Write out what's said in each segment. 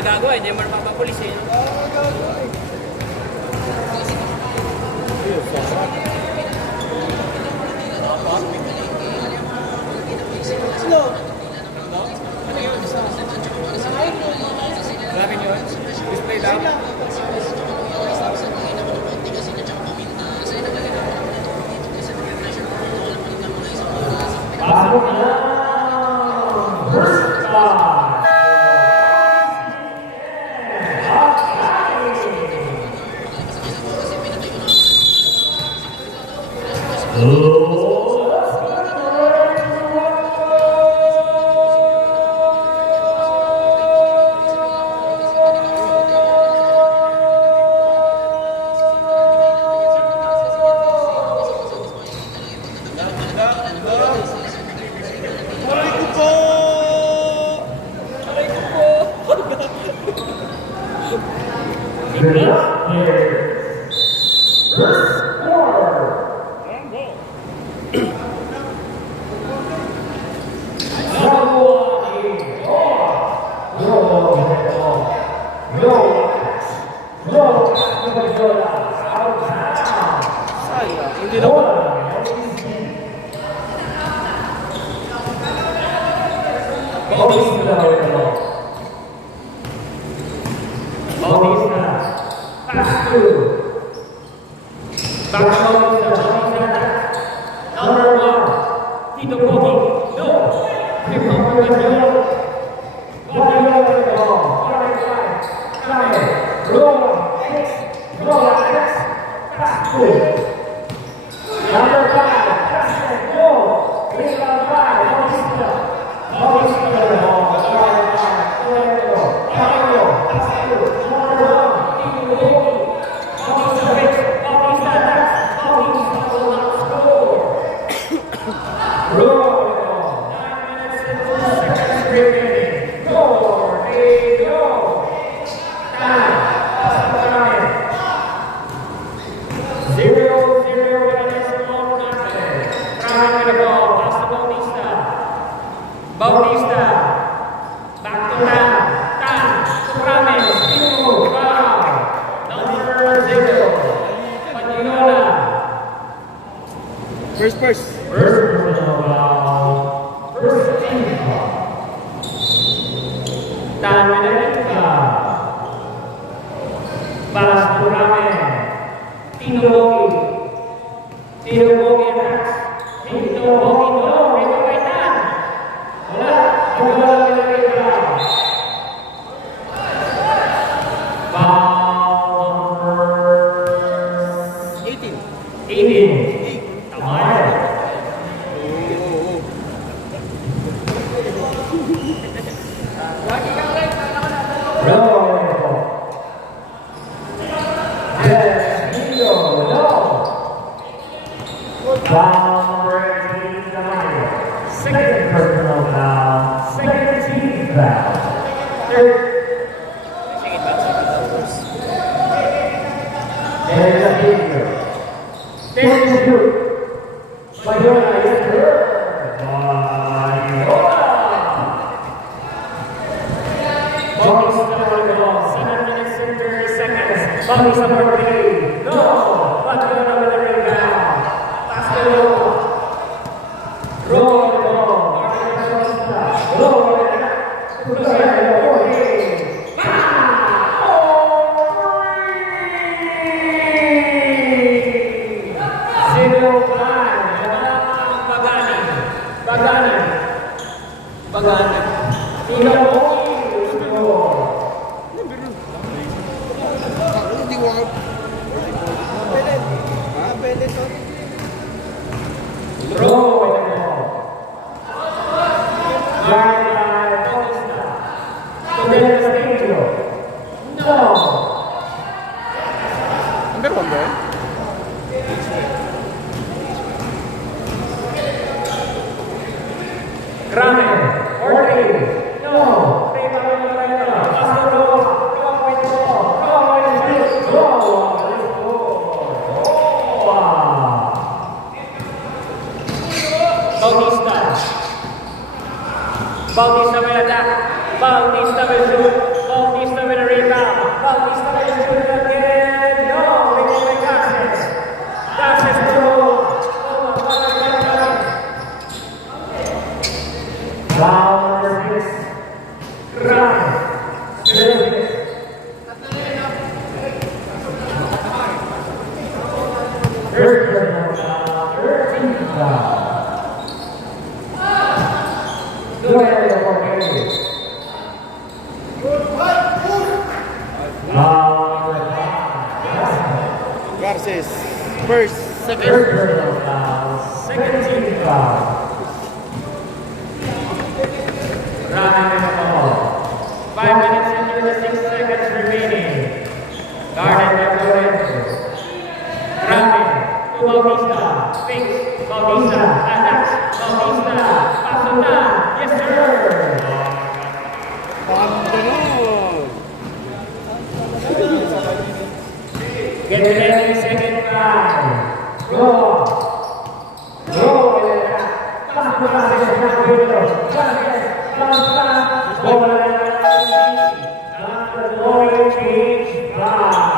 nagagawa, hindi mo naman papulis eh. Slow. Grabe nyo, display lang. Hindi na ba? Bautista, back to Tan, Rames, number 0, Paninola. First. Tan Menendez, Bas Rames, Tino Bogi, attacks, Tino Bogi, no, Rico Tan. Second personal foul, second team foul. Third. There's a video. There's a group. Bayola is good. Bayola. Bobby's number the ball. 730 seconds. Bobby's number 3. No. Bayola with the rebound. Pass the ball. Roll. Number 1 ba? Grame, Orly, no, Bautista will attack, Bautista will shoot, Bautista First personal foul, 13th foul. Go ahead, Jorge. Foul number 5. Garces. First, second. First personal foul, second team foul. Running the ball. 5 minutes and 36 seconds remaining. Guarded by Lorenzo. Grabe. To Bautista. Fix. Bautista. Attacks. Bautista. Pasok na. Yes, sir. Get ready, second drive. Roll. Roll. Pasok na sa isang window. Bola na the Glory change drive.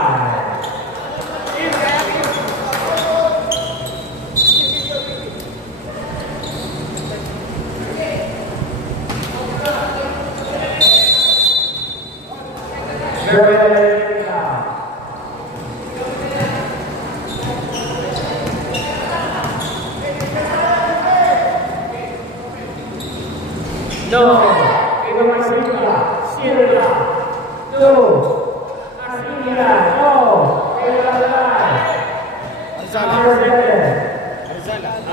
No. Ito may Silva. Silva. No. Arsilia. No. Silva. Number 7.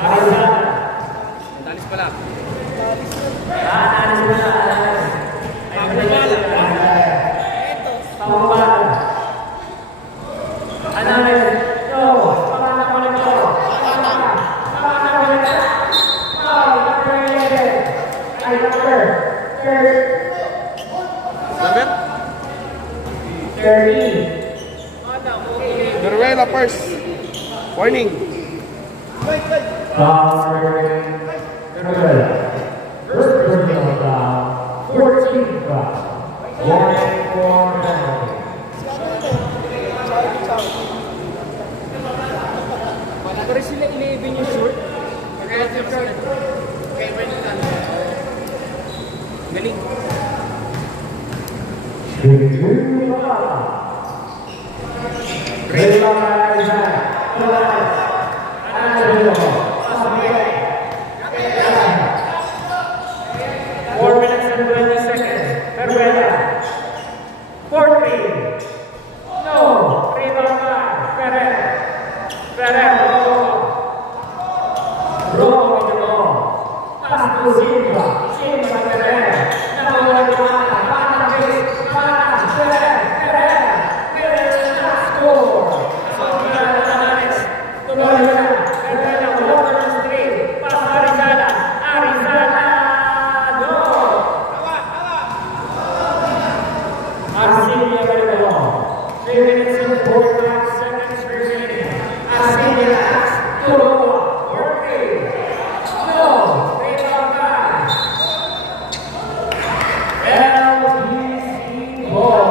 Arizala. Dalis pala. Alis na. Pamubala. Anaris. No. Pamana ko nito. Pamana ko nito. No. Number 11. Ay, number 30. Veruela first. Warning. First personal foul, 14th foul. Warning for penalty. Pero sila 11 yung short. Kaya Brennan. Galing. Four minutes and 20 seconds. Peruela. 40. No. Rebound back. Ferrer. Ferrer. Roll with the ball. Pass to Silva. Silva Ferrer. Nawala ni Bata. Bata base. Bata. Ferrer. Ferrer. Ferrer na score. Anaris. Tuloy na. Ferrer na. Over the street. Pass to Arizala. Arizala. No. Arsilia with the ball. 3 minutes and 45 seconds remaining. Arsilia. Tuloy. Working. No. Rebound back. LBC ball.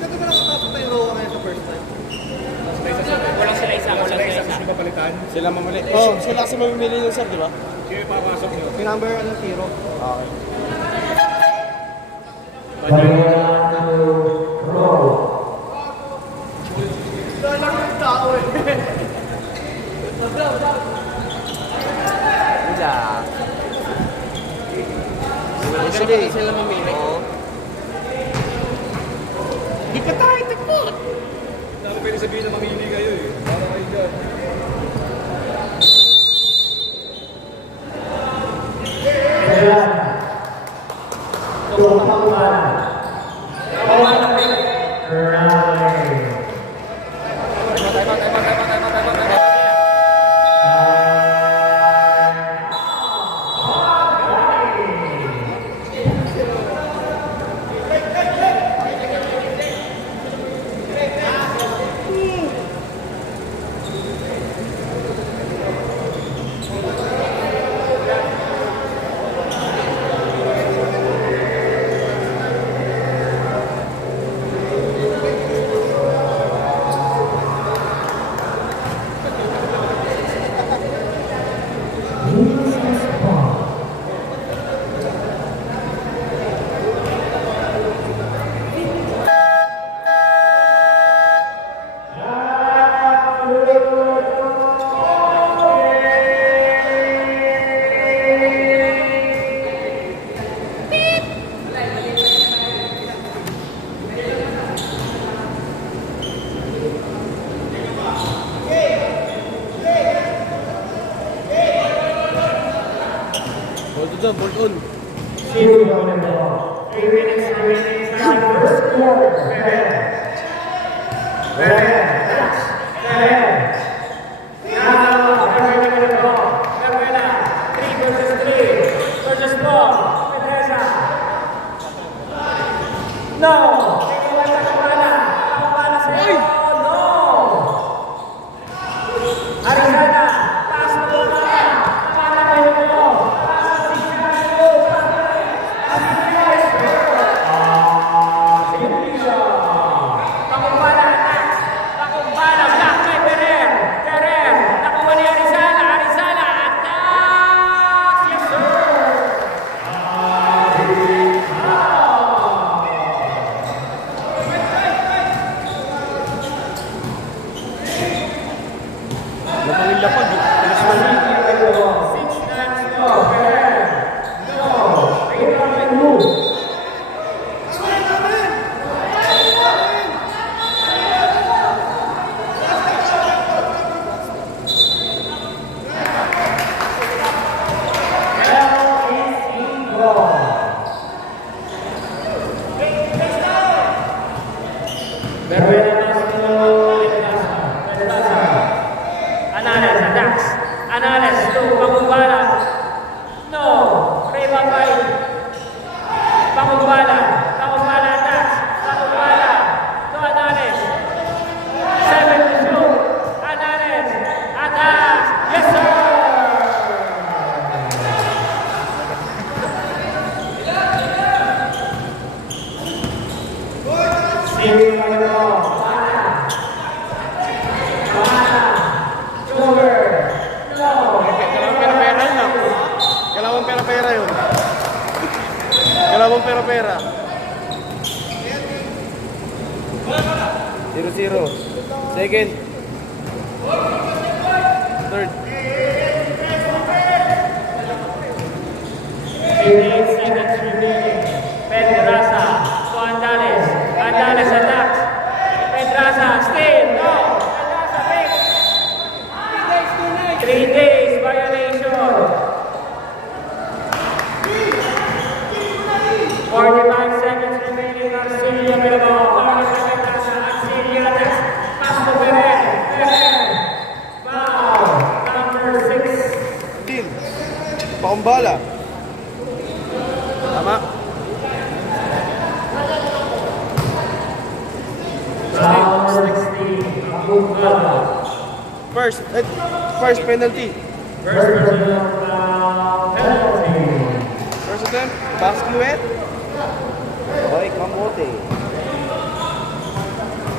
Ito ba nakatapos tayo rowa ngayon sa first time? Walang sila isa. Walang sila isa. Sila mamali. Oh, sila kasi mamimili yung sir, di ba? Sino papasok nyo? Yung number ano, zero. Okay. Sila mamili. Di pa tayo tapos. Dapat pwede sabihin na mamili kayo eh. Para kayo dyan. bolt on. Zero on the ball. 3 minutes remaining in the first quarter. Now, Pereira with the ball. Pereira, 3 versus 3. Versus ball. Pereira. No! Ikaw sa Kapala. Kapala sa iyo. No! Arizona. Pass mo na. Kapala kayo mo. Pass mo si Chicago. Pakumbala attack. Pakumbala block kay Pereira. Pereira. Nakuha ni Arizona. Arizona attack. Yes, sir. Labang yung lapag. Alas na rin. 6-9 score. Pereira. No. Rebound and move. Anales attacks. Anales to Pakumbala. No. Rebound by Pakumbala. Pakumbala attacks. Pakumbala to Anales. 7 to shoot. Anales attacks. Yes, sir. Save by the ball. Joker. No. Kalawang pera-pera yun ah. Kalawang pera-pera yun. Kalawang pera-pera. 0-0. Second. Third. 58 seconds remaining. Pedraza to Andales. Andales attacks. Pedraza still. No. Pedraza break. 3 days violation. 45 seconds remaining. Arcelia with the ball. Pedraza. Arcelia attacks. Pass to Perez. Perez. Foul. Number 6. Team. Pakumbala. Tama. Foul 16. Pakumbala. First penalty. First personal foul penalty. First attempt. Basket. Hoy, kamote.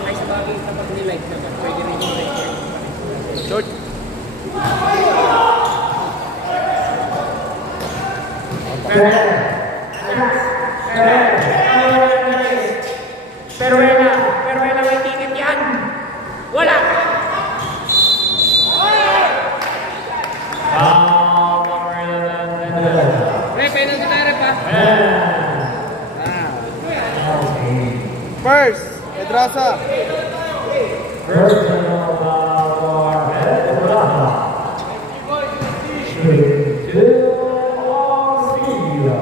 Ay, sa bagay sa pag-relight naman, pwede rin yung record. Short. Peruena, may ticket yan. Wala. Foul number 11. Re, penalty tayo rin pa. First. Pedraza. Personal foul for Pedraza. Straight to Arcelia.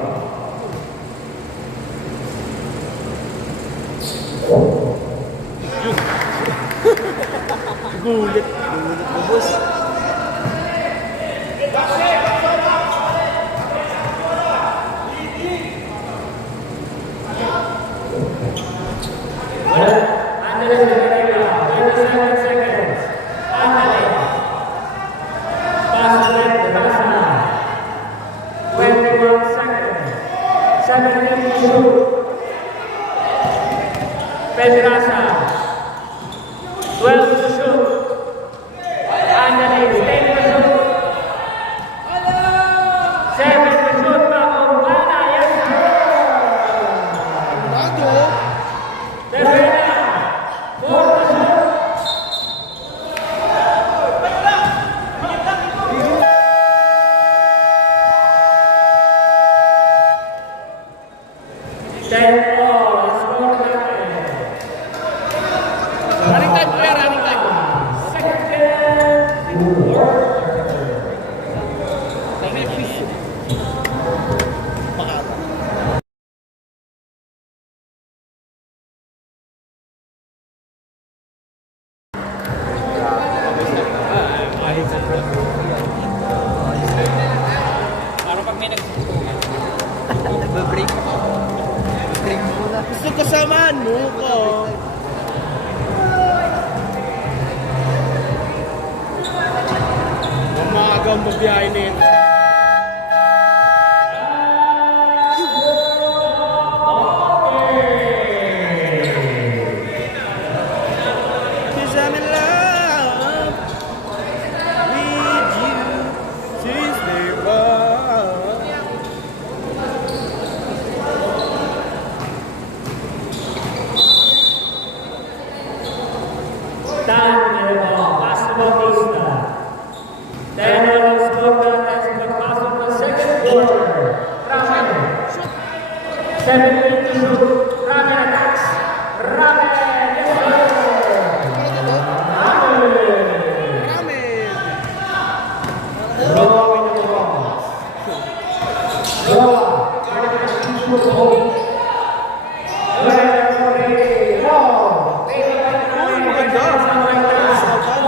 Gulit. Gulit na boss. Andales Pereira, 27 seconds. Andales. Pass left to Pedraza. 21 seconds. 17 to shoot. Pedraza. 12 to shoot. Andales, 10 to shoot. 7 to shoot. Pakumbala, yes, sir. Nado. Pereira, 4 to shoot. pagbiyahe na yun. Cause I'm in love with you since day one. Tan and the ball. Pass to Bautista. Daniel Escobar as the pass of the second quarter. Ramen. 7 minutes to shoot. Ramen attacks. Ramen. Yes, sir. Ramen! Roa with the ball. Roa. Keep the ball.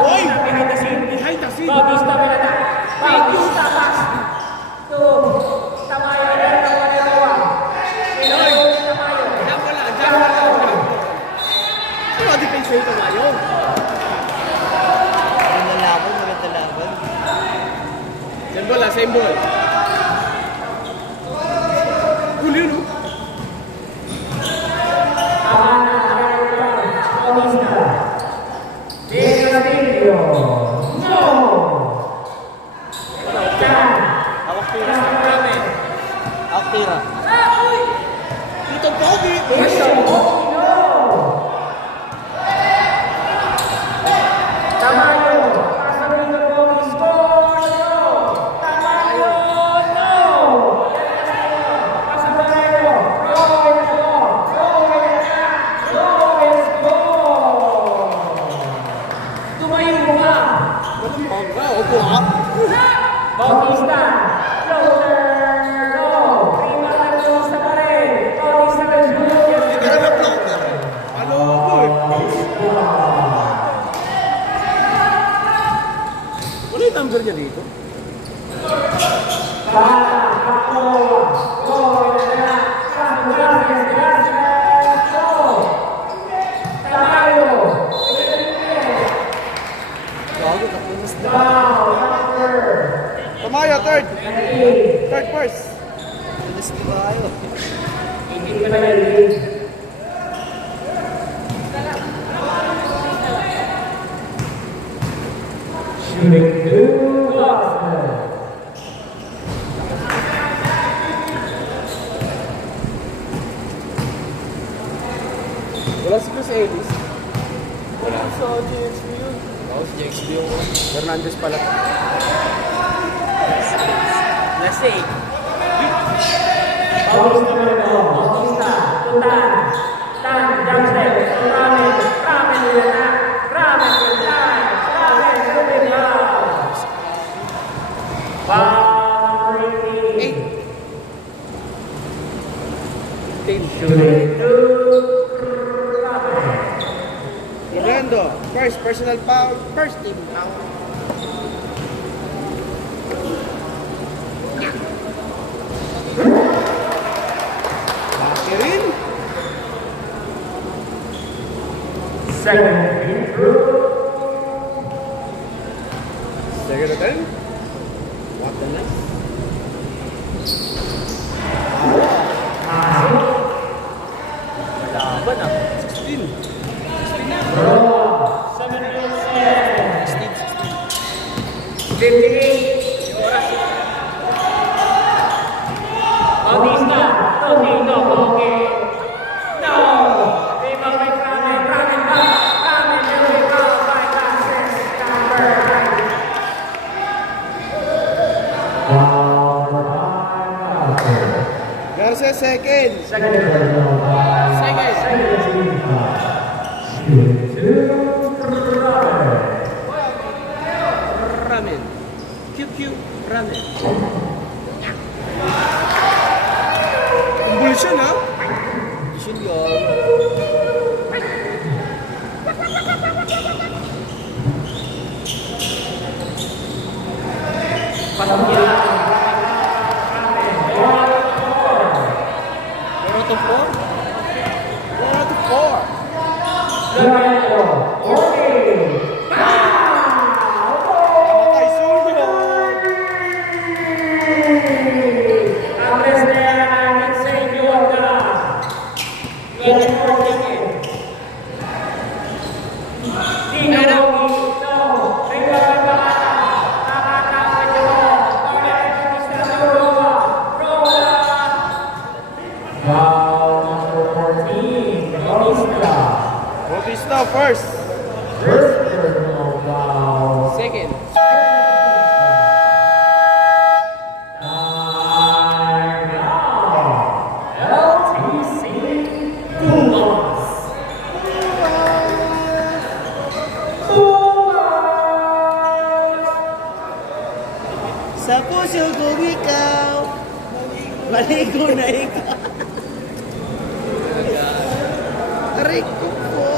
Uy! Behind the scene! Bautista will attack. Bautista pass to Tamayo. Diyan wala, diyan wala. Ano di kayo sa'yo tumayo? Maganda laban. Diyan bola, same ball. Huli yun, oh. Hawak tira. Dito Pogi! Opo, ha? Bautista, floater, no. Prima na Bautista pa rin. Bautista na Junior. Hindi ka naman floater. Ano ko eh? Wala yung number niya dito? Gago, tapunas na. Tamayo, third! Third first! Punas na tayo. Hindi ka na yun. Shooting two Boston. Wala si Chris Ellis. Wala. Sa GXB yun. Ako si JXB yung Hernandez pala. lasing. Bautista na ito. Bautista, Tutan, Tan, Jamstep, Ramen, Ramen nila na. Ramen will die. Ramen will be lost. Boundary. Shooting two Ramen. Lorenzo, first personal foul, first team foul. Rin. Second free throw. Second attempt. What the next? Laban ah. 16. 58. Bautista, Tokino, Pogi. No! Rebound by Ramen, Ramen back. Ramen will be fouled by Glasses. Number 9. Garcia second. Second. Ramen. QQ ramen. Ang bulis yun, ha? Isin yun. Pero to 4? 4-4. Ay, sunod. Dino Bogi, no. Rebound ng Bata. Nakakawin ito. Pauli ang Bautista sa Roa. Roa. Foul number 14, Bautista. Bautista first. First personal foul. Second. Time now. LTC Pumas. Pumas. Sa puso kong ikaw, maligo na ikaw. Aray ko po.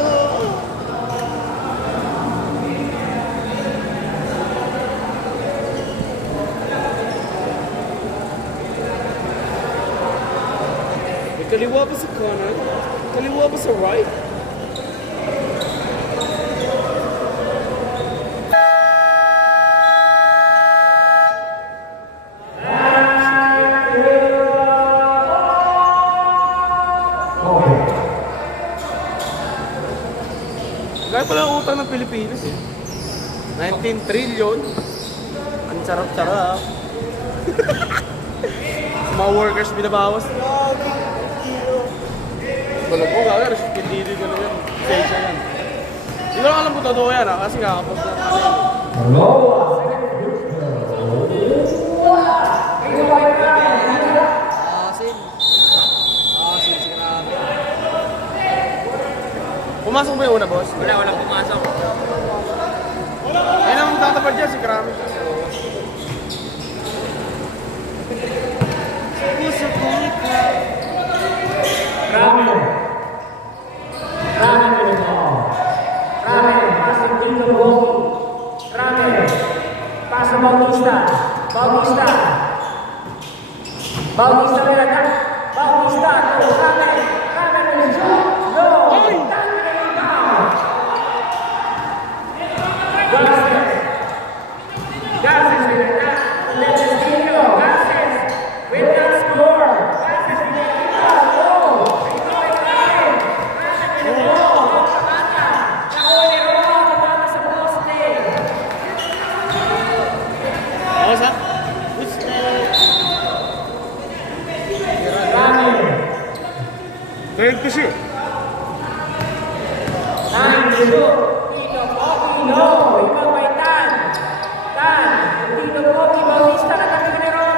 May kaliwa pa sa kanan, kaliwa pa sa right. Okay. Kaya pala ang utang ng Pilipinas eh. 19 trillion. Ang sarap-sarap. Mga workers binabawas. Tulog ko, gagawin. Hindi ko na yan. Station yan. Hindi ko lang alam kung totoo yan kasi kakapos na ano yan. Loa. Wala. Ito ba yung Asin. Asin si Grabe. Pumasok ba yung una, boss? Walang pumasok. Ayun ang tatapad dyan, si Krami. Puso ko ikaw. Ramen. Ramen ito. Ramen. Pasok dito Bogi. Ramen. Pasok Bautista. Bautista. Bautista meron. Bautista. Ramen. Ramen ito. No. Garces. Garces with that. Legendino. Garces with that score. Garces with that. No. Ito ay Ramen. Ramen ito. Bata. Nahuli Roa. Bata sa poste. Ano sa? Ramen. 22. 9-2. Tito Pogi, no. Ikaw ay Tan. Tan. Tito Pogi, Bautista. Katabi ni Roa.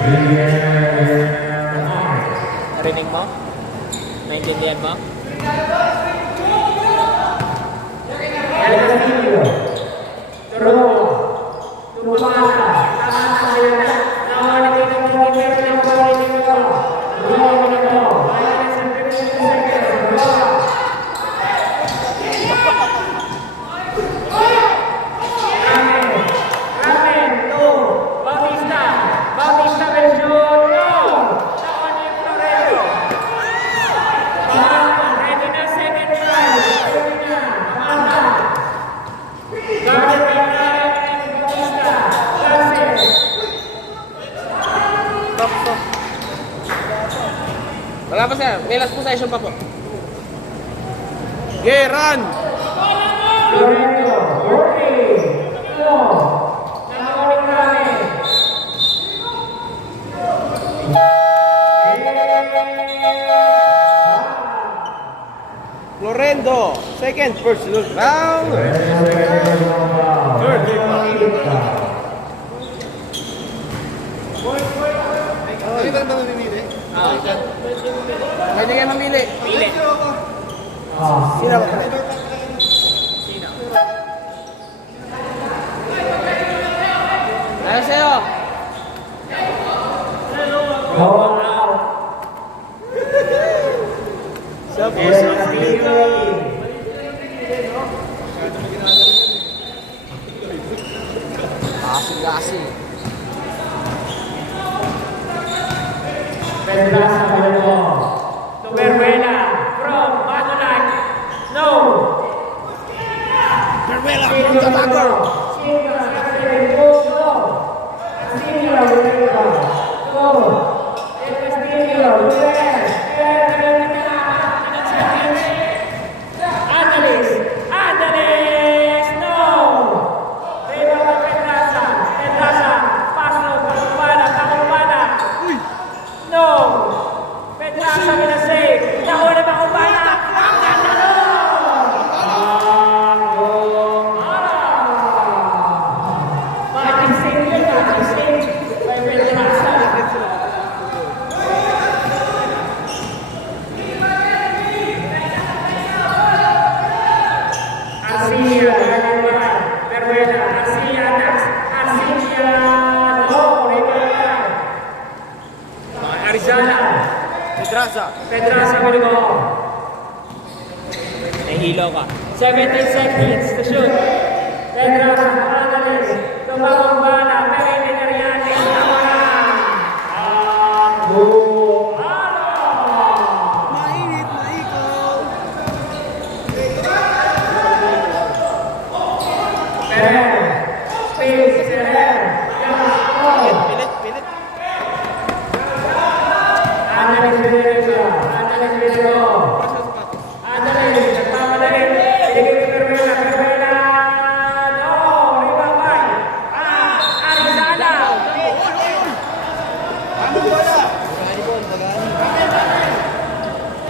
Pinagigay ka na. Narinig mo? Naintindihan mo? El Castillo. Roa. Tumasa. Tahan sa kanya. Nawalan dito ng Pogi. Pero nawalan dito. Roa mo na to. Bayan sa 15 seconds. Roa. Ramen. Ramen. No. Bautista. Bautista Belgium. No. Nawalan yung Florero. Ready na second try. Ready na. Amanda. Guarded by Ryan and Bautista. Garces. Stop, stop. Wala pa sir. May last possession pa po. Okay, run! Lorenzo. Working. No. Nawalan Ramen. Lorendo, second personal round. Third, Pwede ba mamimili? Pwede kayo mamili. Pili. Sino ba? Sino? Ayaw sa'yo. Go out. Sa El puso. Castillo. Asin-asin. Pedraza Balbo. To Beruela from Manulan. No. Attacker! Andalis, no! Rebound Pedraza, paso, Tacumbana, no! Pedraza with a save, nahuli Tacumbana, ang ganda Magic save yun, magic save by Pedraza. Arcia, Peruela, Arcia, Arcia, no, rebound. Arizona, Pedraza will go. Nahihilo ka. 17 seconds to shoot. Pedraza, Andalis, tumawang bala, Perini, Ariane, Mainit na ikaw! Pilit.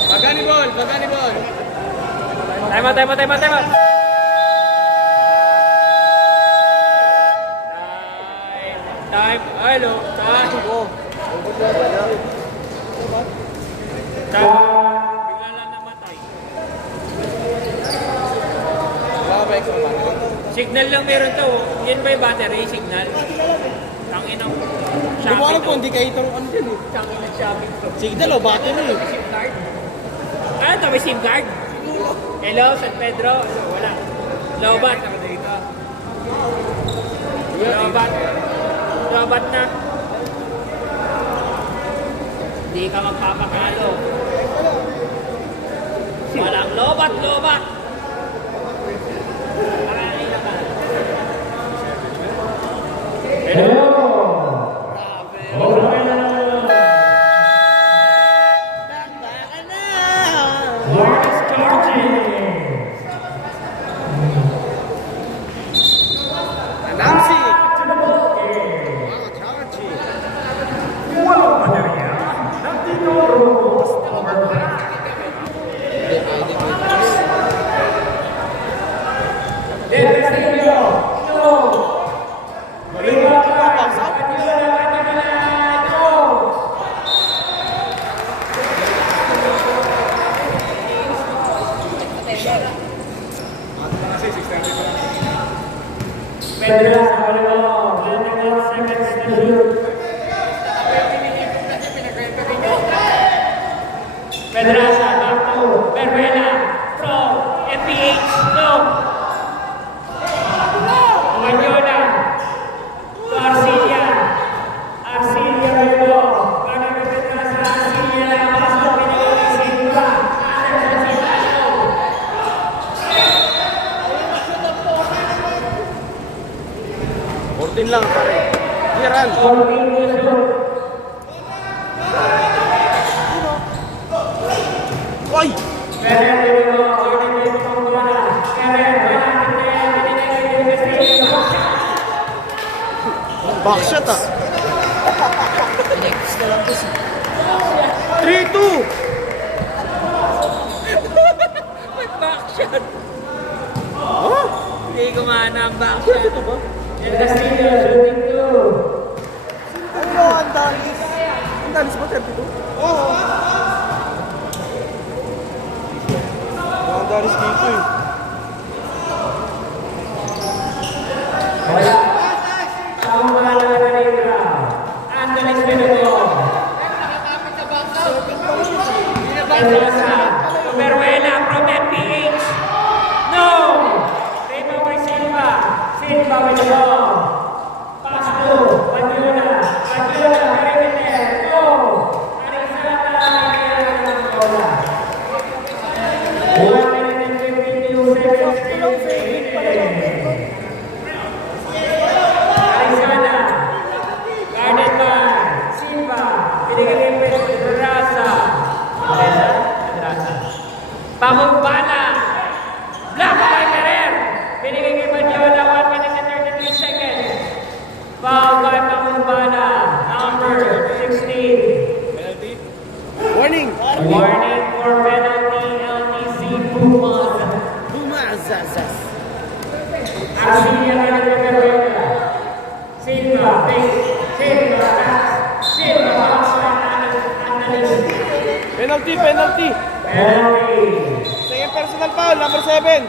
Pagani ball! Time out. Time. Hello. Time. Bigla lang namatay. Signal lang meron to. Yan ba yung battery signal? Tangin ang Hindi mo alam kung indicator ano dyan eh. Tangin ang shopping to. Signal o battery eh. SIM card? Ano to? May SIM card? Hello, San Pedro? Wala. Lobat. Lobat na. Hindi ka magpapakalo. Walang lobat. Nancy! Pedraza, back to Peruela, from FPH, no. Manyola, to Arcilia, will go. Gana ni Pedraza, Arcilia, pasok, pinagawa si Silva, Anderson Silvano. 14 lang pare. Kiran! Oy! Backshot ah! 3-2! Backshot. Oh? Hindi gumana ang backshot. Ito ba? El Castillo, shooting two. Ano? Ang dalis! Ang dalis ba 32? Oo! Ang dalis dito eh. Wala. Tama mga lang na rin na. Andalis Benuto. Pedraza. Peruela from FPH. No! Rebound by Silva. Silva with the ball. Pass to Manyola. Perimeter. Go! Arizona. Bola. 1 minute and 52 seconds. Kansas. Arcilia Cañete, Silva, Silva, Silva, Penalty, penalty. penalty. Second personal foul, number 7.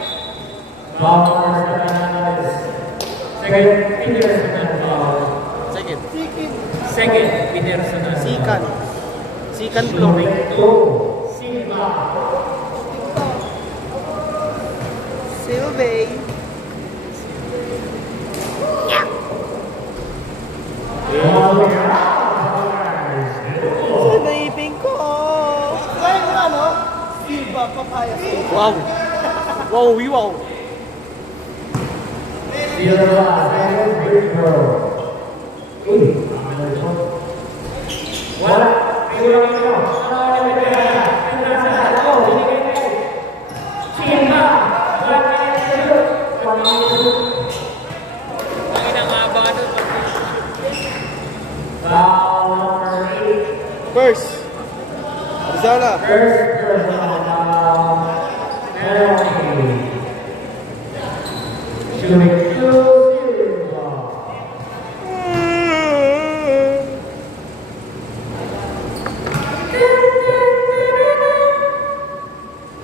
Second, Peterson foul. Second. Second, Peterson. Sikan. Sikan Flooring. Silva. Silvay. Naipin ko. Kaya mo ano? Silva, papaya. Wow. Wow, wow. Silva, second free throw. Wala. Silva. Ang inangaba doon. Foul number 8. First. Arizona. First personal foul. Penalty. Shooting two, Silva.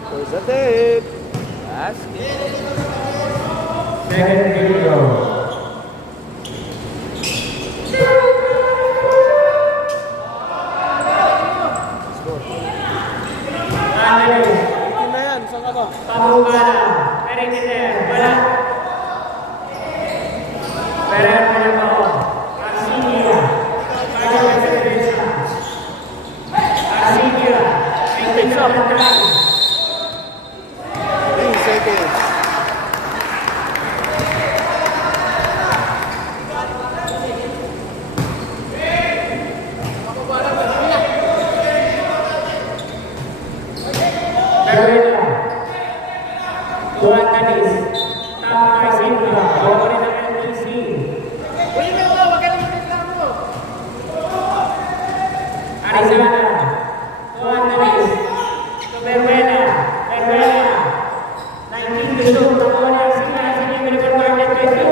First attempt. Basket. Second free throw. Team na yan. Saan ka ba? Pamukala. Pereira. Wala. Pereira mo. Arcilia. Arcilia. 3 seconds. Pereira. Tuan Canis. Tapos Silva. Bawa rin ang MTC. Arizona. Tuan Canis. Berbeda. 19 to shoot. Bawa niya sila. Sila yung medical market. 22.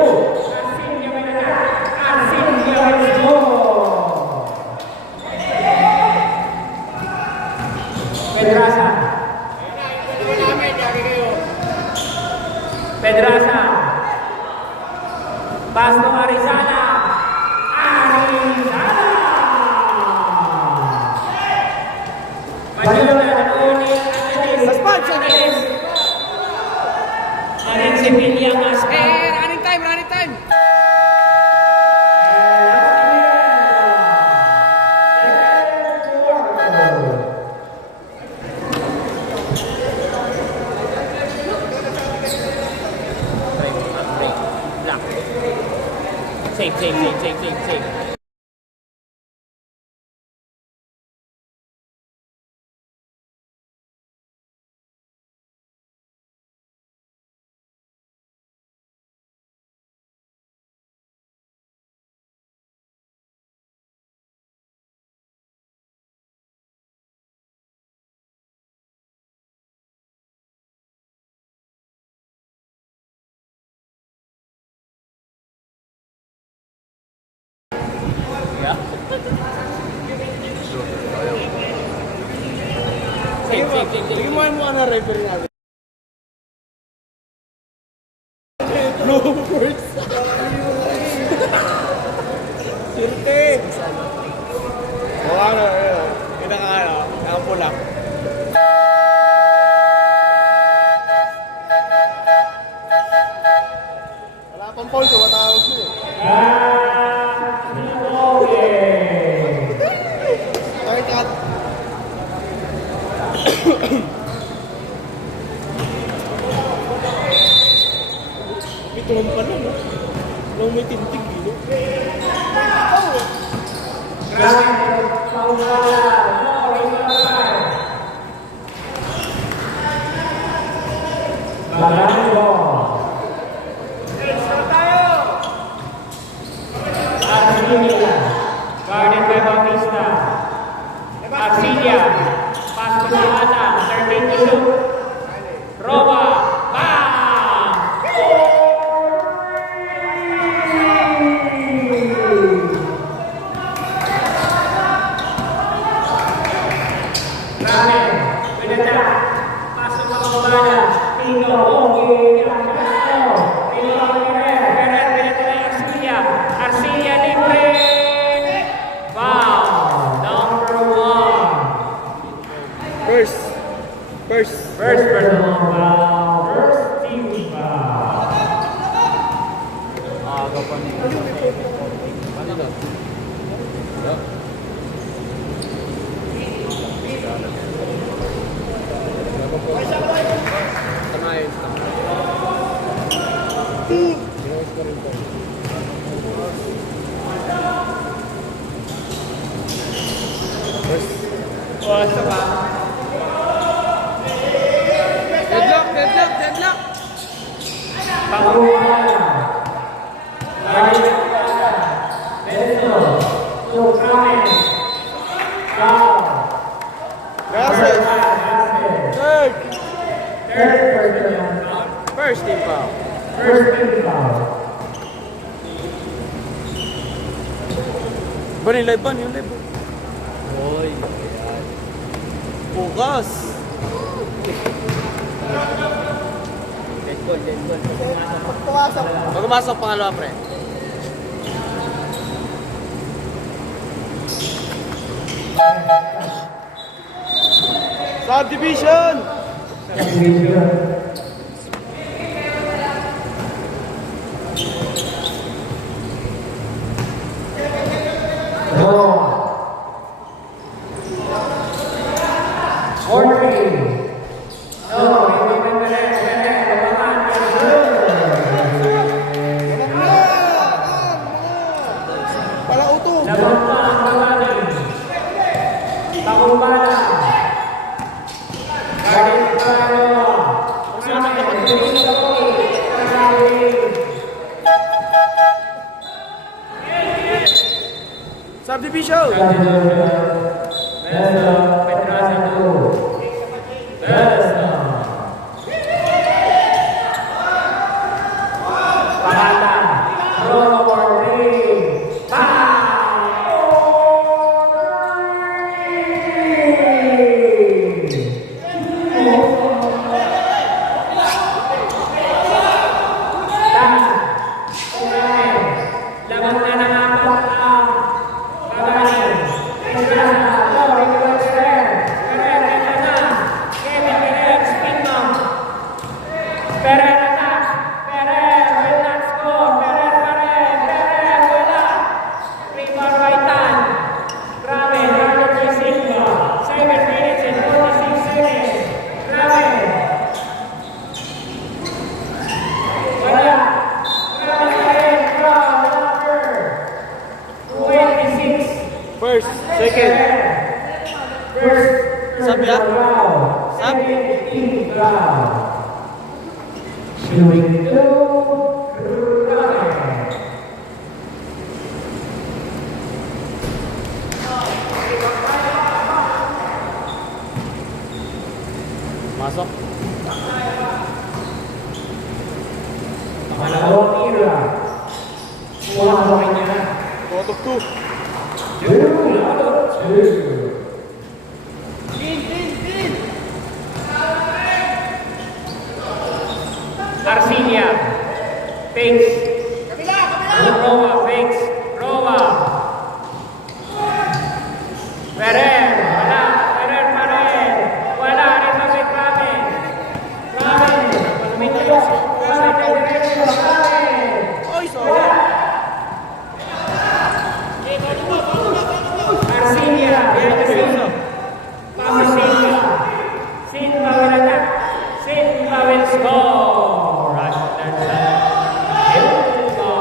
Arcilia may nagka. Arcilia may score. Pedraza. Pedraza. Pasto Arizona. Arizona. Majulan ulit Anis. Suspension. Anin si Pilia Masca. Running time, running time. Black. Save. Sige mo yung mukha na referee natin. Bloopers. Sirte. O ano, nakapula. Wala pang foul, tumatawag siya eh. Third cut. May tuhon pa lang, no? Walang may tintig, no? Guarded by Bautista. Arcilia. Pass to Mahata. 13 to shoot. Roma. Bam! Deadlock, deadlock, deadlock. Pangumana. Benito. Sultan. Foul. Gasset. Third. Third personal. First team foul. First team foul. Ban yung live ban, yung live ban. Oy. Bukas. Dead ball, dead ball. Pag umasok pangalawa, pre. Subdivision! Walang uto. Subdivision! First, second. Sub ya? Sub? Masuk. Pangalawang tira. Kuha mo rin niya. Out of two. Arcinia. Fakes. Roa. Fakes. Roa. Ferrer. Wala. Ferrer pa rin. Wala. Rito si Kramen. Kramen. Lumitayo. Kramen kay Diretso. Kramen. Oy, sorry. Arcinia. Behind the scene. Pasi Silva. Silva will attack. Silva will score. Rush that side. Silva.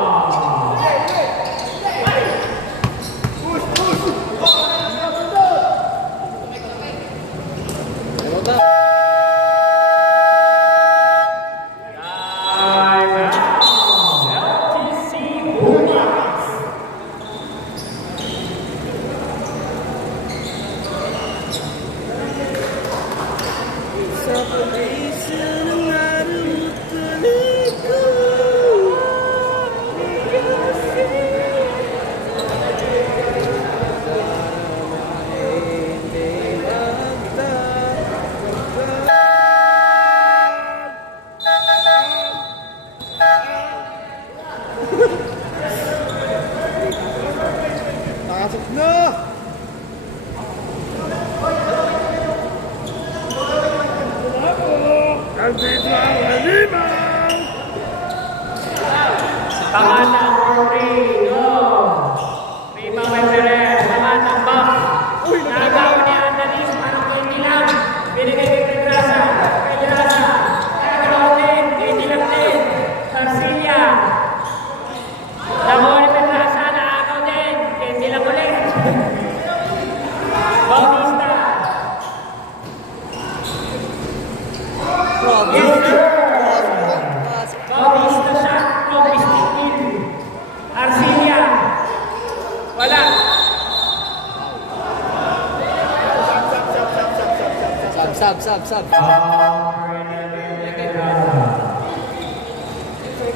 sub.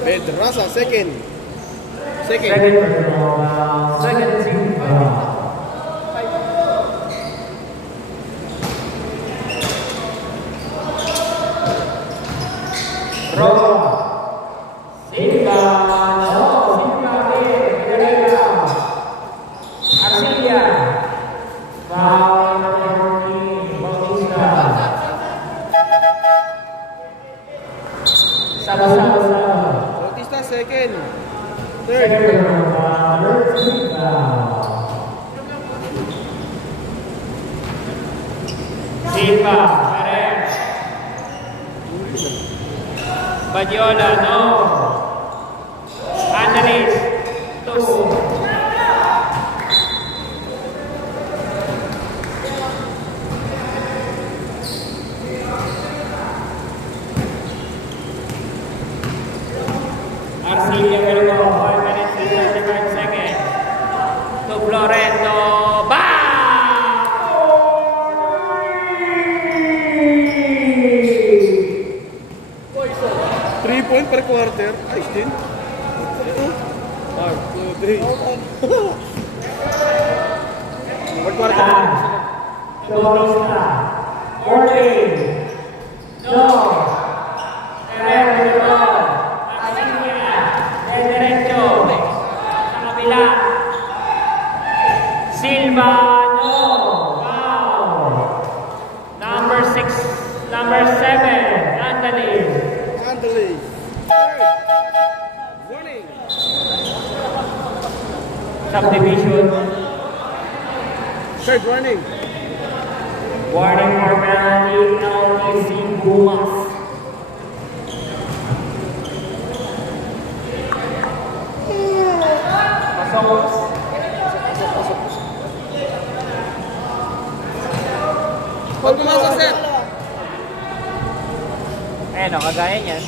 Pedraza, second. Second team. Roa. Silva. No. Silva. Pereira. Arcilla. Foul Bautista. Sama-sama. Bautista, second. Third. Third. Silva, Perez. Badiola, no. Andres, 2. Arcilla will go 5 minutes and 35 seconds. To Florento. Bang! 3 point per quarter. Ayos din. 1, 2, 3. Per quarter. Bautista. 14. No. Herrero. Arcilla. Del derecho. Sa kabila. Silva. No. Foul. Number 6. Number 7. Anthony. Candley. Third. Warning. Subdivision. Third warning. Warning for penalty. LTC Pumas. Pasok. Pag pumasok, sir. Ayan o, kagaya niyan.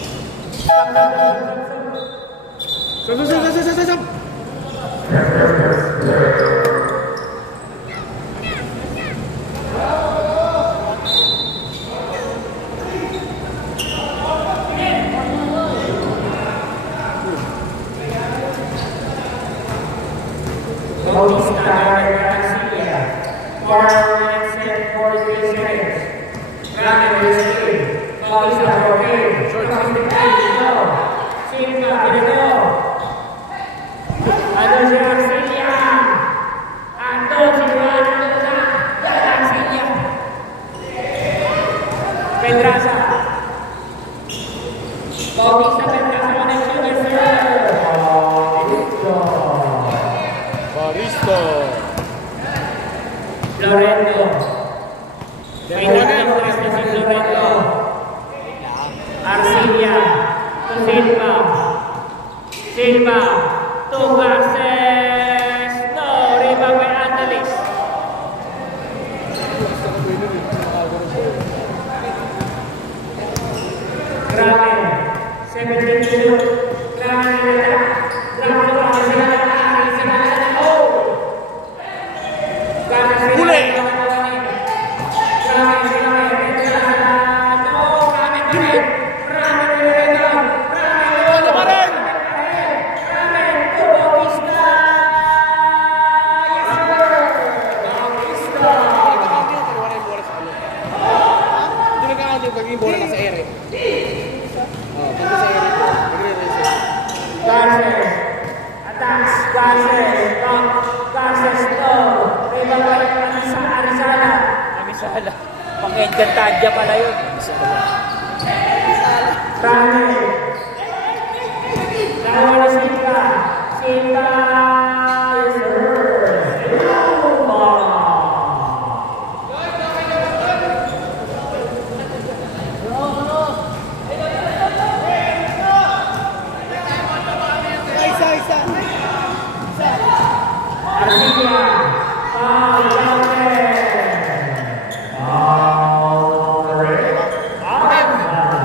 Sab. Bautista. Arcilla. 4 minutes and 43 seconds. Ramirez. Bautista. 14. No. Silva. Pereira. Ano si Arcilla? Ando Silva. Arcilla. Pedraza. Bautista. Pedraza. Connection. Baristo. Florento. May nag-impress na si Florento. Arcilla. To Silva. Silva. To Garces. No. Rebound by Andalis. Grabe. 17 minutes. Grabe. Huli. Ito nagkakaunt yung pagiging bola nasa air eh. Punta sa air. Nagre-reset. Garces. Attacks. Garces. Garces. No. Rebound by Arizala. Amisala. Pang-Encantadia pala yun. Rame. Nawala Silva. Silva. is hurt. Arcilla. Foul.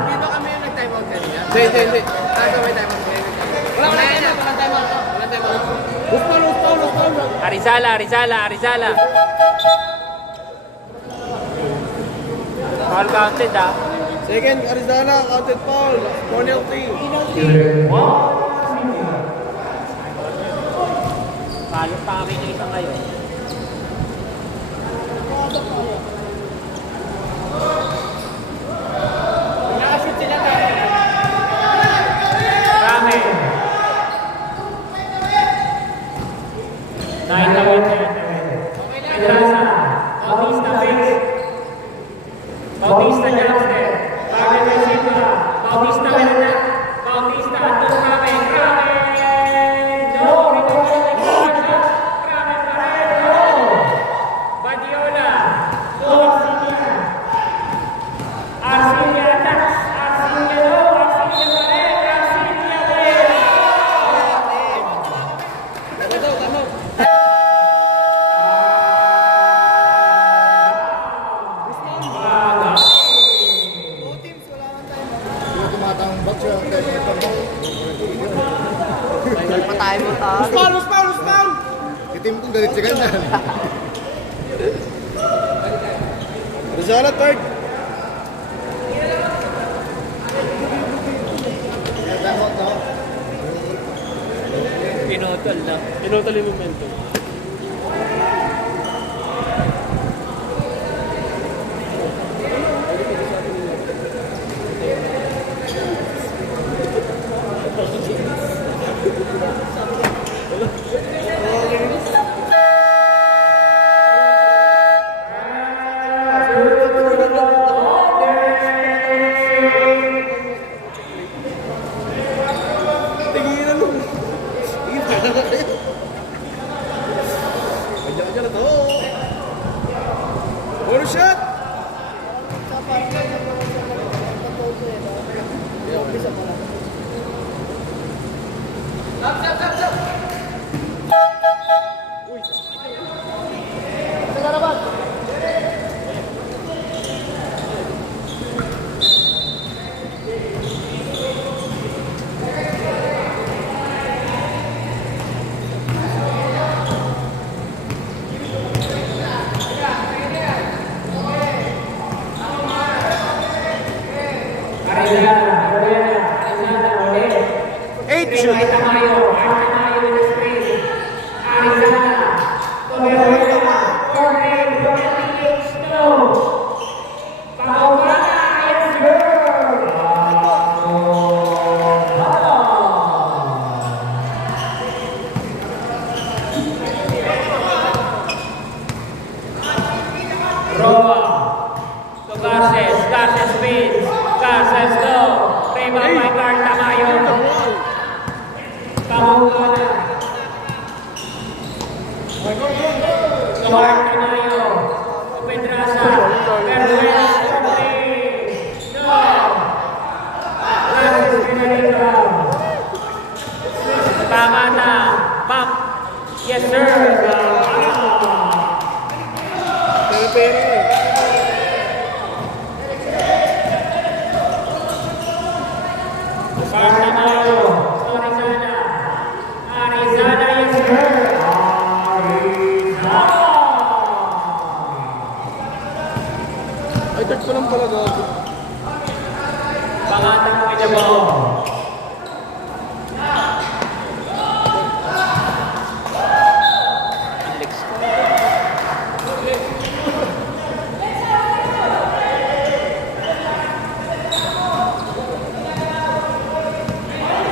Dito kami yung nag-time out kanina. Hindi. May time out. Walang time out. Lustol. Arizala. Foul counted ah. Second, Arizona, counted foul. Penalty. Foul pa kami ng isa ngayon. Nakashoot sila tayo. Rame. 9-1. Pedraza. Bautista face. Bautista downstairs. Target by Silva. Bautista Melena. Bautista to Rame. Rame. No. Rame pa rin. No. Badiola. To Arcilia. Arcilia attacks. Arcilia no. Arcilia pa rin. Arcilia win. Patay mo ta. Itim kong galit sa ganda. Arizona, third. Pinutol lang. Pinutol yung momentum. Tigilan mo. Tigilan na kayo. Kanya-kanya na to. One shot! Eight shoot. Garces wins. Garces go. Rebound by Carl Tamayo. Pamungana. Carl Tamayo. Pedraza. Perez. No. Garces pinalito. Tama na. Pump. Yes, sir. Pero. Tamayo. Arizona. Arizona, yes, sir. Ay, third ko lang pala gago. Pangatang pinabo.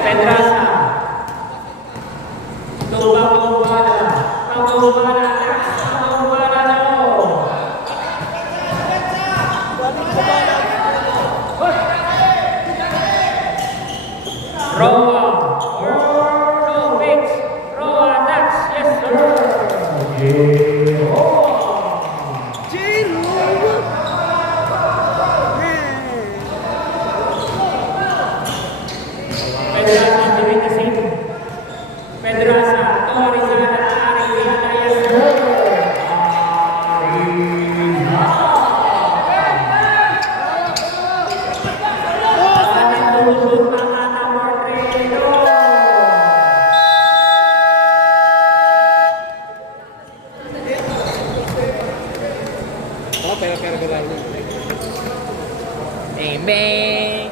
Pedraza. Pamungana. Pamungana. Pamungana no. Roa. No, mix. Roa, that's yes, sir. Pedraza, Divinity. Pedraza, Arizona, Arizona, yes, sir. Pera ka lang. Bang!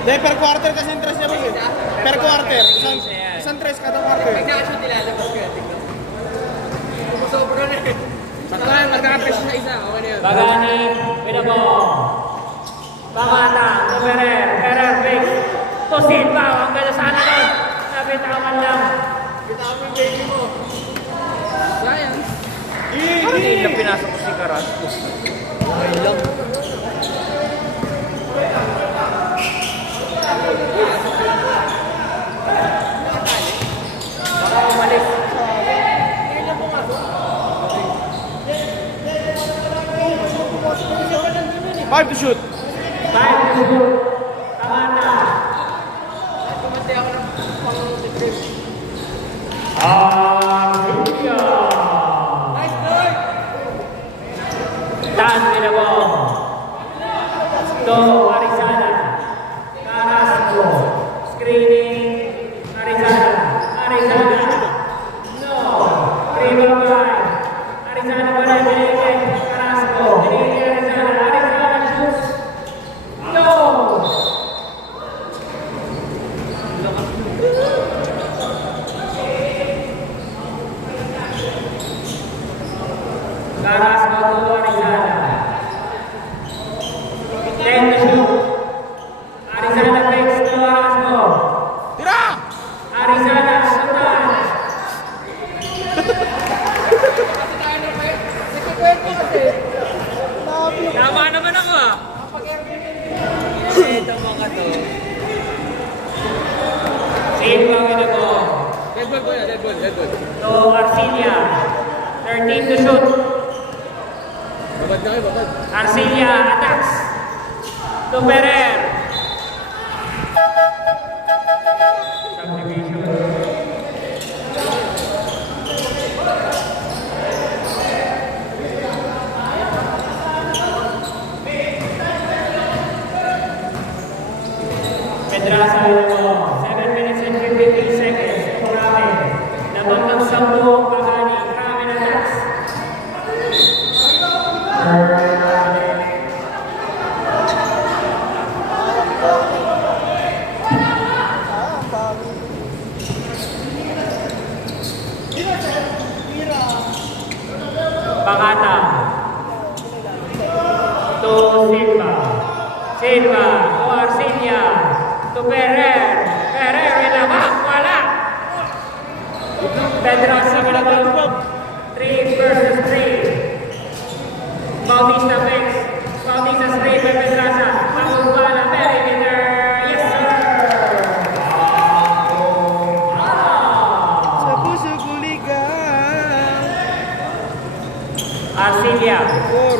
Hindi, per quarter kasi yung tres niya boss eh. Per quarter. Isang tres kada quarter. Nag-shoot nilalabas ko yan. Tignan. Sobra na eh. Sakto na, magkakapres na isa. Okay na yun. Bagani, Pinabong. Pangata, Ferrer, Ferrer fakes. To Silva, ang ganda sana nun. Nabitawan lang. Sayang. Hindi lang pinasok ko si Carrasco. Okay lang. Baka umalis. 5 to shoot. Time to shoot. Pangata. Arvilla. Nice boy! Dan Pinabong. To Arizana. Carrasco. Screening. Arizana. Arizana. No. River Drive. Arizana pa rin. Binigay. Carrasco. Binigay Arizana. Arizana shoots. No. Carrasco to Arizana. 10 to shoot. Arizana fakes to Carrasco. Tira! Arizana shootan. Tama naman ako ah. Ito mga to. Save ang Pinabong. Dead ball ko yan, dead ball, dead ball. To Arcilia. 13 to shoot. Babad na kayo, babad. Arcilia attacks. To Ferrer. Subdivision. Pedraza mo. 7 minutes and 53 seconds. Kramen. Nabanggang 10 Pagani. Kramen attacks. Pangata. To Silva. Silva. To Arcilia. To Ferrer. Ferrer. Ilabak. Wala. Pedraza Pinabong. 3 versus 3. Bautista fakes. Bautista straight by Pedraza. Tapos bala. Perimeter. Yes, sir. Sa puso ko ligaw. Arcilia. 4.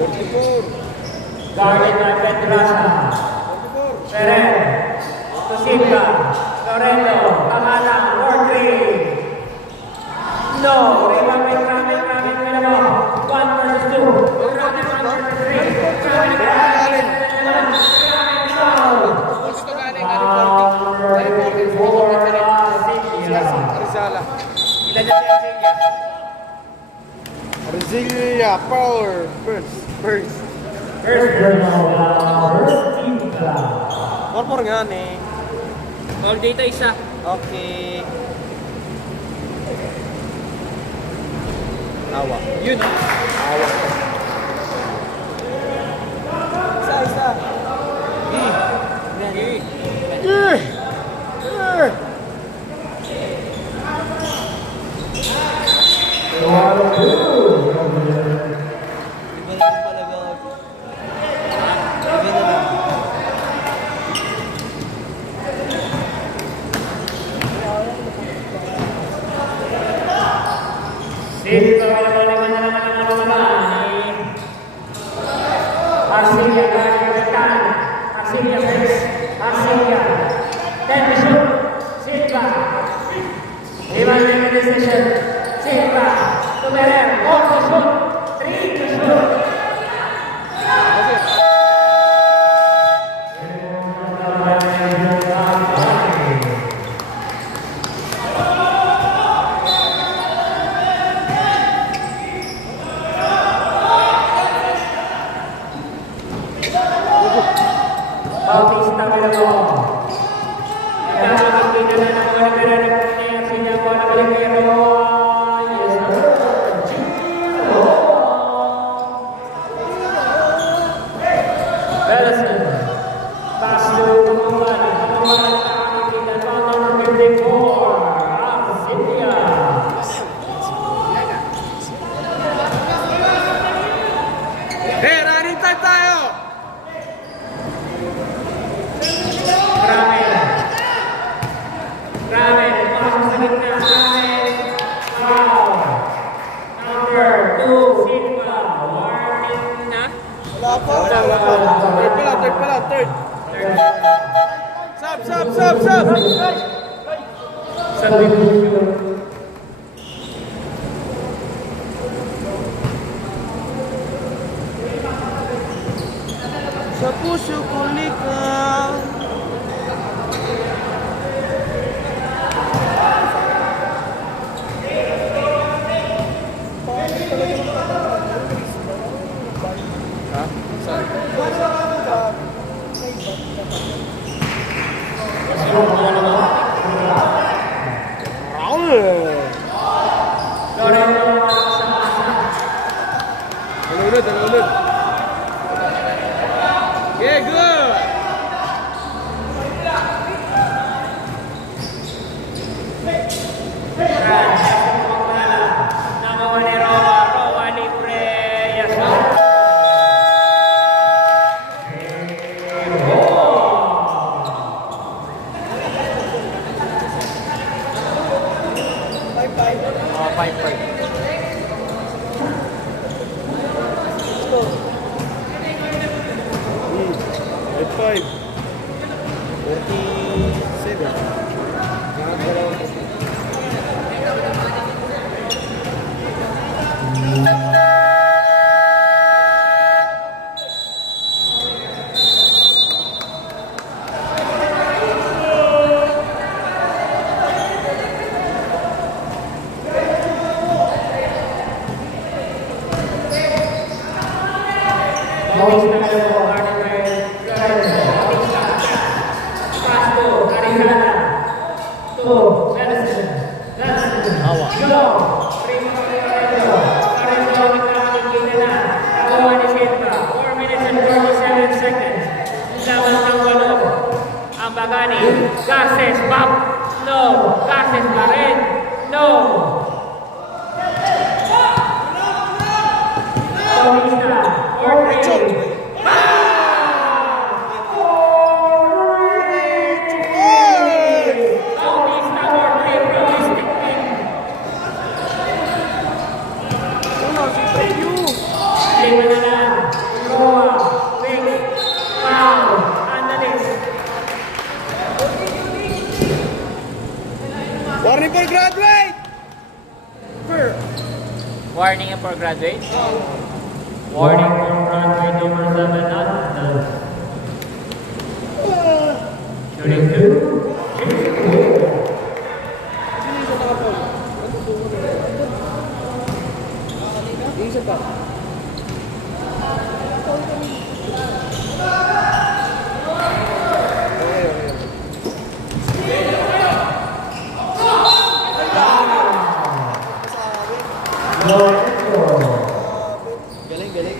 44. Guarded by Pedraza. 44. Ferrer. To Silva. Loreto, Kamala, Wardley. No, rebound by Kramer, Kramer. 1 versus 2. Kramer, 1 versus 3. Kramer, Kramer. Gusto galing, galing 40. Rizala. Ilan na si Arcelia? Arzelia, power, first. First. Por nga eh. All data isa. Okay. Awa. Yun. Awa. Isa. Iba naman pala gawag. Iba naman. Dito Arcelia galing depan. Arcelia face. Arcelia. 10 to shoot. Silva. 5 decision. Silva. Tumerer. 4 to shoot. 3 to shoot. Bautista Melano. Kailangan din na ng mga nagre-record niya sa inyo po na Balikero. Yes, sir. Bellison. Pass to Kamuan. Kamuan ang nakakita ng number 54. Cynthia. Hey, running time tayo! Ramen, pasok sa gitna. Ramen, foul. Number 2, Silva. Warning na. Wala pa. Third pala, third. Sub! Substitution. Sa puso ko ligaw. Ha? Sorry. Dalawin. Yeah, good! Nakawa ni Roa libre. Yes, sir. Oh, 5-5. At 5. 47. Garces, Bob. No. Garces pa rin. No. Bautista, or 3. Bautista, or 3. Realistic win. Lima na lang. Roa, wing, foul, Andalis. Warning for graduate. Warning for runway number 7 not shooting 2. Isa pa. Galing, galing.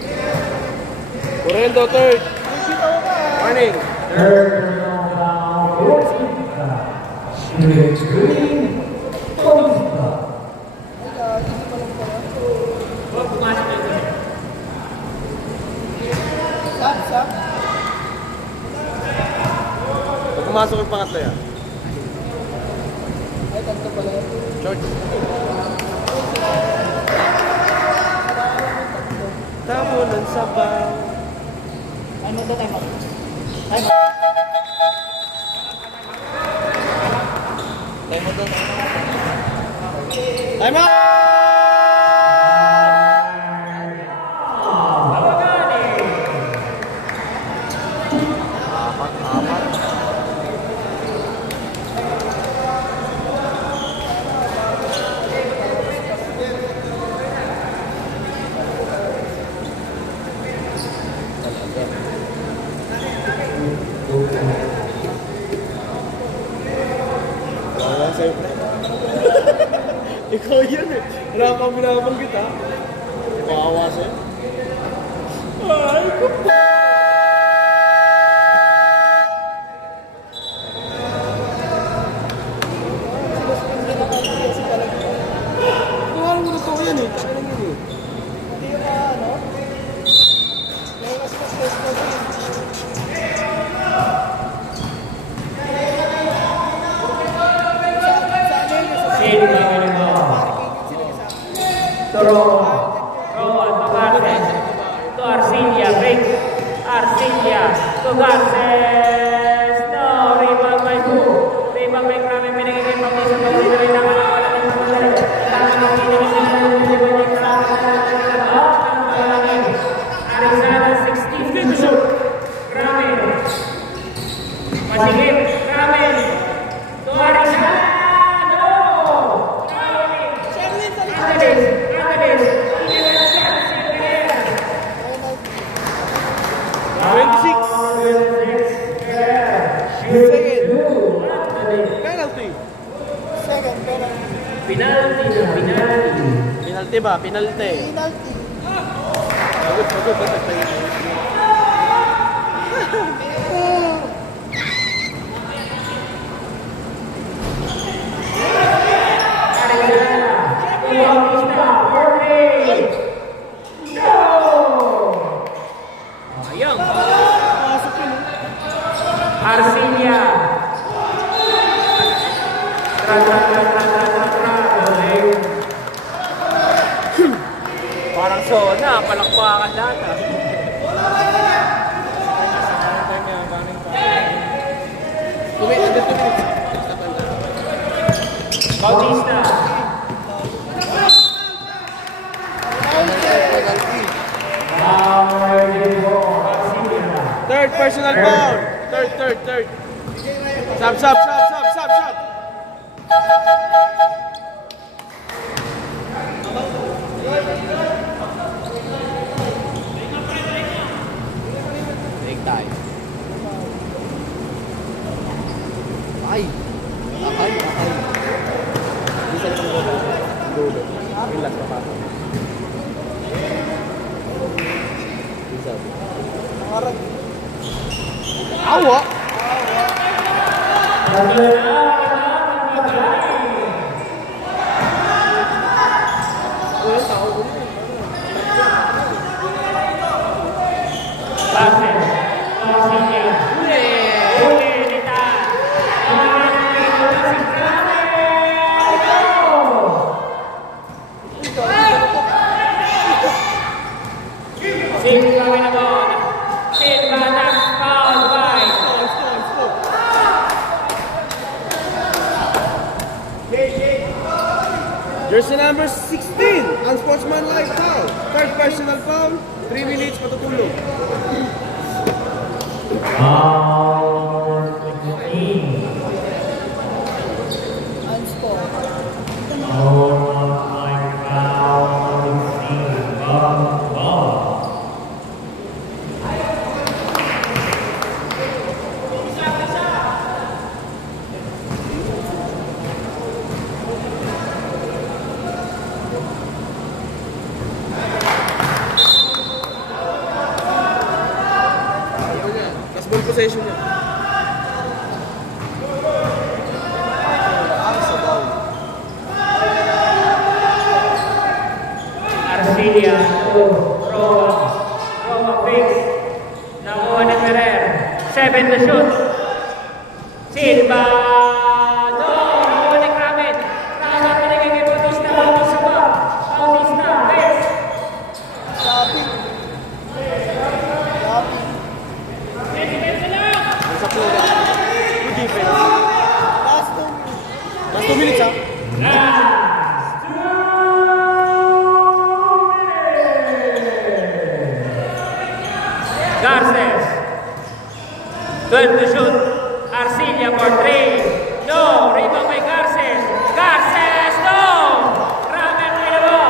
Correndo, third. Warning. Pag pumasok yung pangatlo yan. Ay, tatlo pala. George. Tamo ng sabaw. Ano to time out? Time out. Time out. Time out! Apat. Wala sa'yo. Ikaw yan eh. Wala kang binabanggit ha. Kawawa sa'yo. Ay, kapal. Tuwala mo totoo yan eh. Taka lang yun eh. Hindi yung ano? May mas stress ko din. Shane Magano. Rowan Magartes. To Arcilia. Break. Arcilia. To Garces. No. Rebound by who? Rebound by Krame. Pinagiging pag-isa pag-isa rin ang wala ng pag-isa. Tama ng pinagiging Arizona 16. Good shoot. Krame. Masigit. Krame. To Arizona. Second, pero Penalty. Penalty ba? Penalty. penalty. Pagod. Ayun. Arcilia. Parang sona, palakpakan lahat ah. Bautista. Third personal foul. Third. Sub. Take time. Ay. Bisa lang ko dulo. Relax pa. Bisa. Awa. Jersey number number 16, unsportsmanlike foul. Third personal foul, 3 minutes patutulog. Last ball possession niya. Arcilia to Roma. Roma picks. Nakuha ni Ferrer. 7 to shoot. Silva. No! Nakuha ni Kramet. Kramet pinigay kay Bautista. Bautista pa. Bautista. Picks. Good defense. Last 2 minutes, ha? Garces. 12 to shoot. Arcilia for 3. No. Rebound by Garces. Garces. No. Kramer Minamo.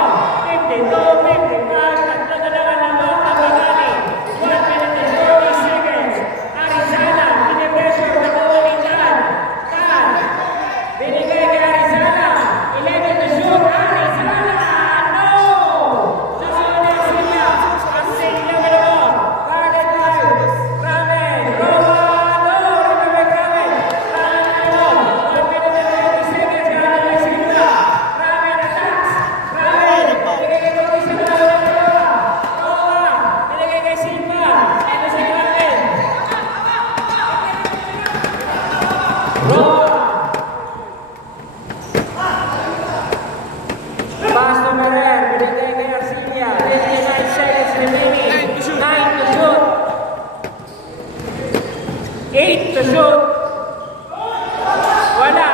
52-55. Tatlo na naman ang mga kapagani. 1 minute and 40 seconds. Arizala. Pinipressure na kumalitan. Tan. Binigay kay Arizala. 11 to shoot. Arizala. No. Nasunod ni Arcilia. Arcilia Minamo. Guarded by Kramer. Roma. No. Rebound by Kramer. Kramer Minamo. 1 minute and 30 seconds. Guarded by Silva. Kramer attacks. Kramer. Binigay kay Bautista. Roma. Binigay kay Silva. Ito si Kramer. Roma. Pass to Ferrer. Binigay kay Arcilia. 55 seconds remaining. 9 to shoot. 8 to shoot. Wala.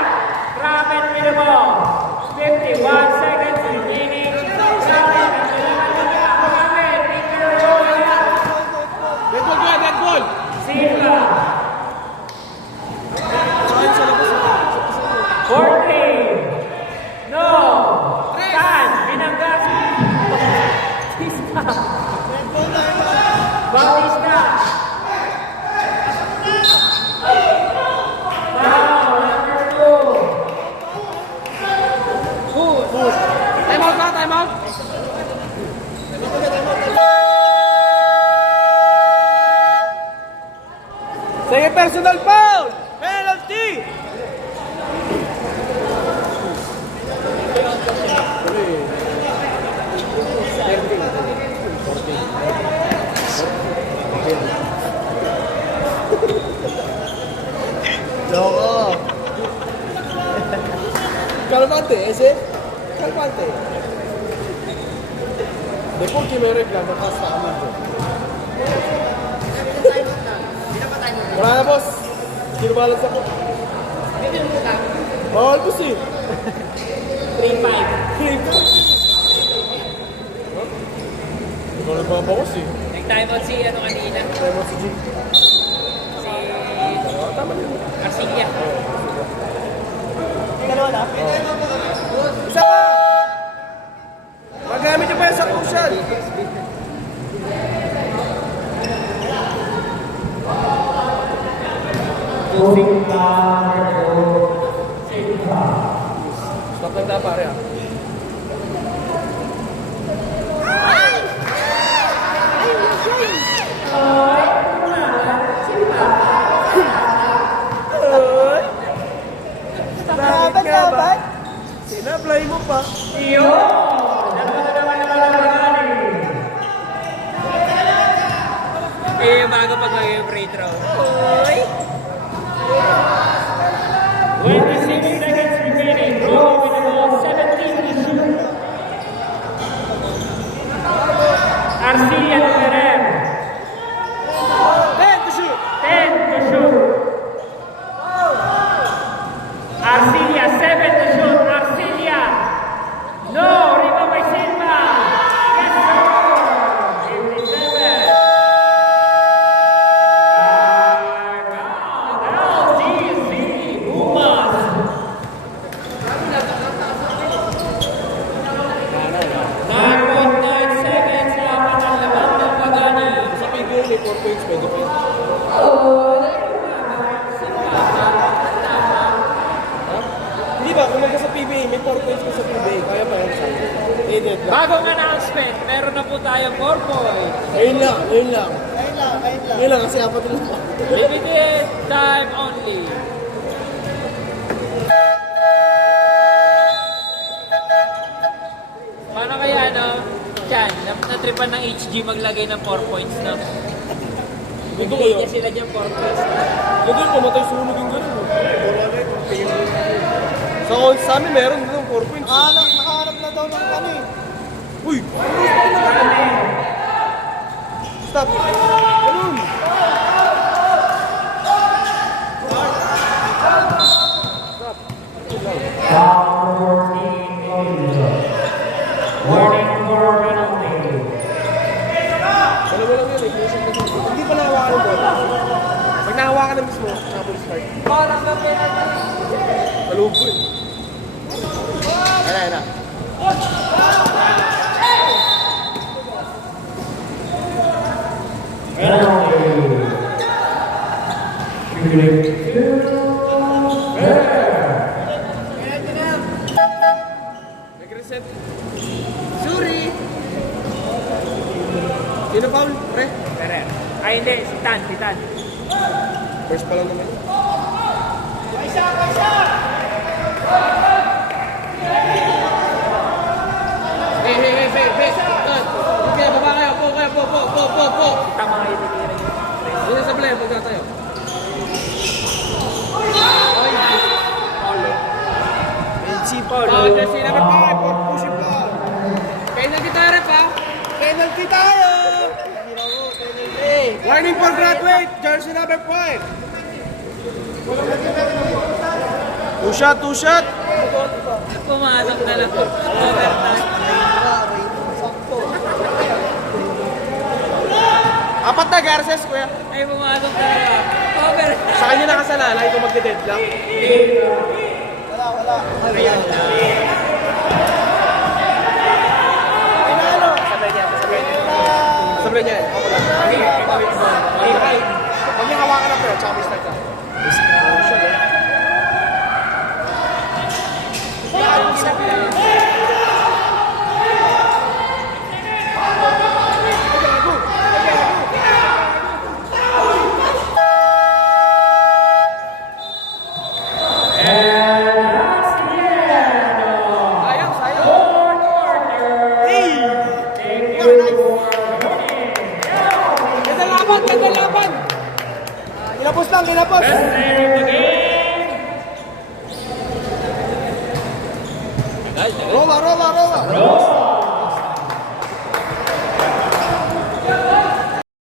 Kramer Minamo. 51 seconds remaining. Kramer. Ang kailangan niya. Kramer. Peter Rolla. Dead ball, guy, dead ball! Silva. Saan sa labas? 40. No. Tan. Binanggas. Bautista. Bautista. Foul, number 2. Push. Time out na, time out! Second personal foul! Penalty! Loco! Calmante, ese? Calmante. Después que me reclamo, hasta amante. Wala na, boss. Kinubalance ako. Bawal po si. 3-5. Ikaw nagbabawas eh. Nag-time out si ano kanina, Tayo mo si G. si Tama din. Arcilia. Isa pa! Magamit niyo pa yan sa crucial. Stop lang na pare ah. Dapat. Sinablay mo pa. Iyo! Nakuha naman ang kapagani. Eh, bago pag mag-free throw. 26 seconds remaining. Roma with the ball. 17 to shoot. Arcilia to Ferrer. 10 to shoot. 10 to shoot. Arcilia, 7 to shoot. Arcilia. No! Bagong announcement, meron na po tayo 4 points. Ngayon lang. Ngayon lang kasi apat lang. Limited time only. Paano kaya Chan, natripan ng HG maglagay ng 4 points na. Bigay niya sila dyan 4 points. Doon, pumatay sunog yung gano'n. Sa amin meron doon 4 points. Nakahanap na daw ng ano eh. Uy! Stop! Ganun! Foul number 14. Warning for penalty. Dalawa lang yun, inisip na siya. Hindi pa nahawakan ng bola. Pag nahawakan na mismo, double start. Kaloob ko eh. Ayan na. Penalty. Shooting to fair. Nag-reset. Sorry! Sino foul? Pre? Ferrer. Ay hindi, si Tan. First pa lang naman. Hey! Kaya baba kayo, po! Tama kayo tinira yun. Dito sa play, pagka tayo. Si Paul. Kasi number 5, push it pa. Penalty tayo rep ha. Penalty tayo! Warning for graduate, jersey number 5. Two shot. Pumasok na lang. Overtime. Apat na Garces, kuya. Ay, pumasok na lang. Overtime. Sa kanya nakasalalay kung magde-dead lang. Wala. Sabi niya eh. Ako lang. Pag niya hawakan na pero, tsaka may start ka. Kinapos lang! Best player of the game.